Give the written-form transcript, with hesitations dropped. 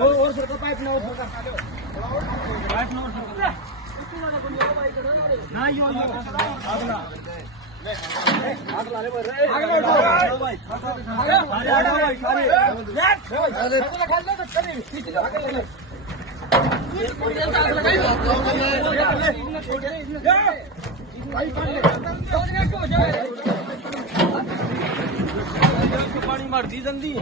और सरका पाइप ना ना यो अगला पानी मार दी जल्दी